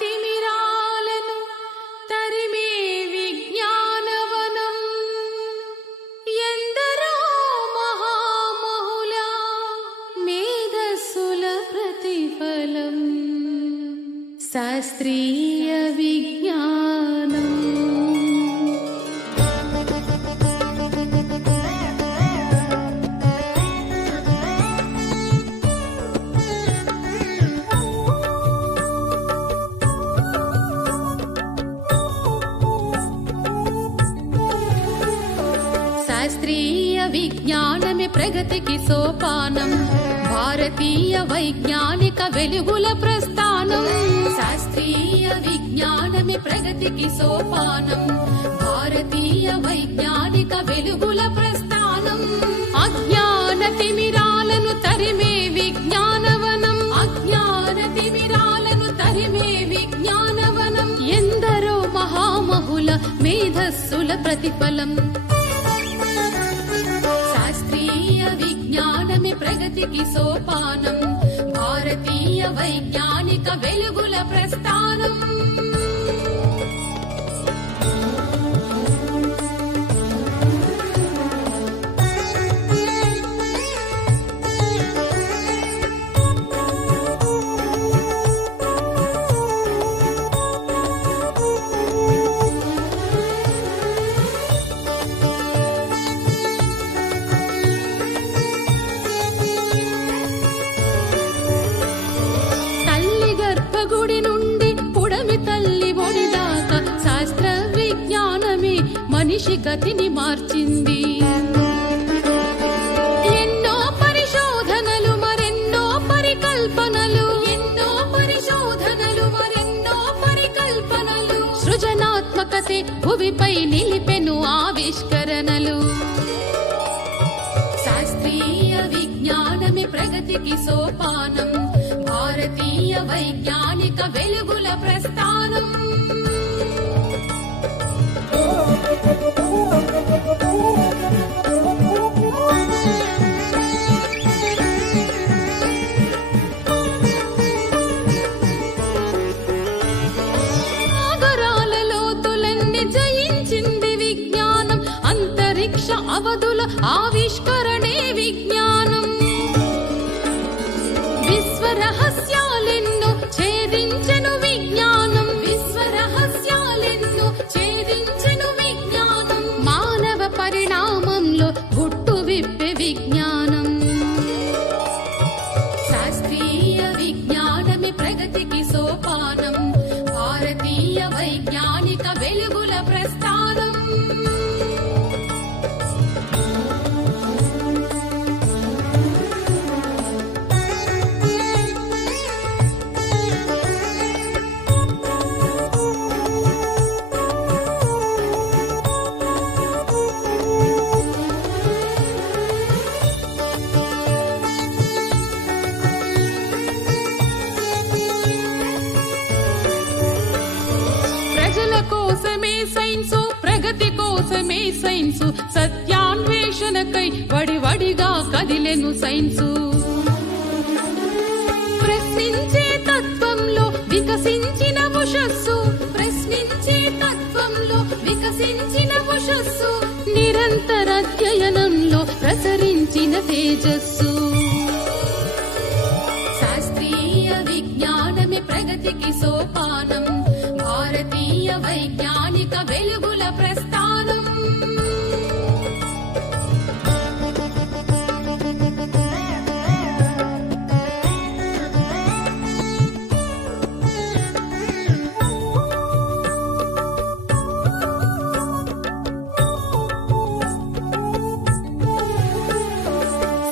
తిమిరాలను తరిమే విజ్ఞానవనం ఎందరో మహామహుల మేధస్సుల ప్రతిఫలం శాస్త్రీయ విజ్ఞానం. శాస్త్రీయ విజ్ఞానమే ప్రగతికి సోపానం, భారతీయ వైజ్ఞానిక వెలుగుల ప్రస్థానం. శాస్త్రీయ విజ్ఞానమే ప్రగతికి సోపానం, భారతీయ వైజ్ఞానిక వెలుగుల ప్రస్థానం. అజ్ఞాన తిమిరాలను తరిమే విజ్ఞానవనం, అజ్ఞాన తిమిరాలను తరిమే విజ్ఞానవనం ఎందరో మహామహుల మేధస్సుల ప్రతిఫలం. విజ్ఞానమే ప్రగతికి సోపానం, భారతీయ వైజ్ఞానిక వెలుగుల ప్రస్థానం. మనిషి గతిని మార్చింది. ఎన్నో పరిశోధనలు మరెన్నో పరికల్పనలు, ఎన్నో పరిశోధనలు మరెన్నో పరికల్పనలు, సృజనాత్మకతే భువిపై నిలిపెను ఆవిష్కరణలు. శాస్త్రీయ విజ్ఞానమే ప్రగతికి సోపానం, భారతీయ వైజ్ఞానిక వెలుగుల ప్రస్థానం. అవధుల ఆవిష్కరణే విజ్ఞానం. విశ్వరహస్యాలెన్నో ఛేదించెను విజ్ఞానం, విశ్వరహస్యాలెన్నో ఛేదించెను విజ్ఞానం. మానవ పరిణామంలో గుట్టు విప్పే విజ్ఞానం. శాస్త్రీయ విజ్ఞానమే ప్రగతికి సోపానం, భారతీయ వైజ్ఞానిక వెలుగుల ప్రస్థానం. కోసమే సైన్సు, ప్రగతి కోసమే సైన్సు, సత్యాన్వేషణకై వడివడిగా కదిలెను సైన్సు. ప్రశ్నించే తత్వంలో వికసించిన ఉషస్సు, ప్రశ్నించే తత్వంలో వికసించిన ఉషస్సు, నిరంతర అధ్యయనంలో ప్రసరించిన తేజస్సు. శాస్త్రీయ విజ్ఞానమే ప్రగతికి సోపానం, భారతీయ వైజ్ఞానిక వెలుగుల ప్రస్థానం.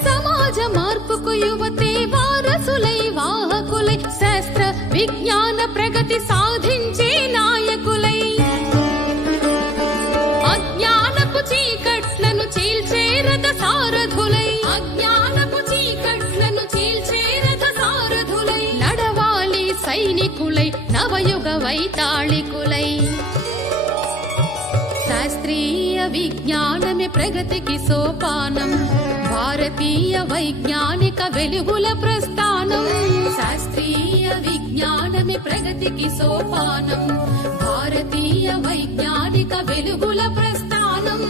సమాజ మార్పుకు యువతే వారసులై వాహకులై, శాస్త్ర విజ్ఞాన ప్రగతి సాధించే నాయకులై, అజ్ఞానపు చీకట్లను చీల్చే రథ సారథులై, అజ్ఞానపు చీకట్లను చీల్చే రథ సారథులై, నడవాలి సైనికులై నవయుగ వైతాళికులై. శాస్త్రీయ విజ్ఞానమే ప్రగతికి సోపానం, భారతీయ వైజ్ఞానిక వెలుగుల ప్రస్థానం. శాస్త్రీయ విజ్ఞానం విజ్ఞానమే ప్రగతికి సోపానం భారతీయ వైజ్ఞానిక వెలుగుల ప్రస్థానం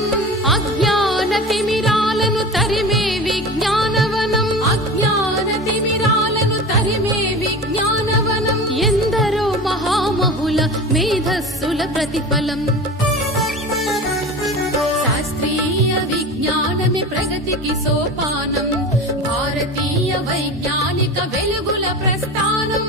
అజ్ఞాన తిమిరాలను తరిమే విజ్ఞానవనం అజ్ఞాన తిమిరాలను తరిమే విజ్ఞానవనం ఎందరో మహామహుల మేధస్సుల ప్రతిఫలం శాస్త్రీయ విజ్ఞానమే ప్రగతికి సోపానం భారతీయ వైజ్ఞానిక వెలుగుల ప్రస్థానం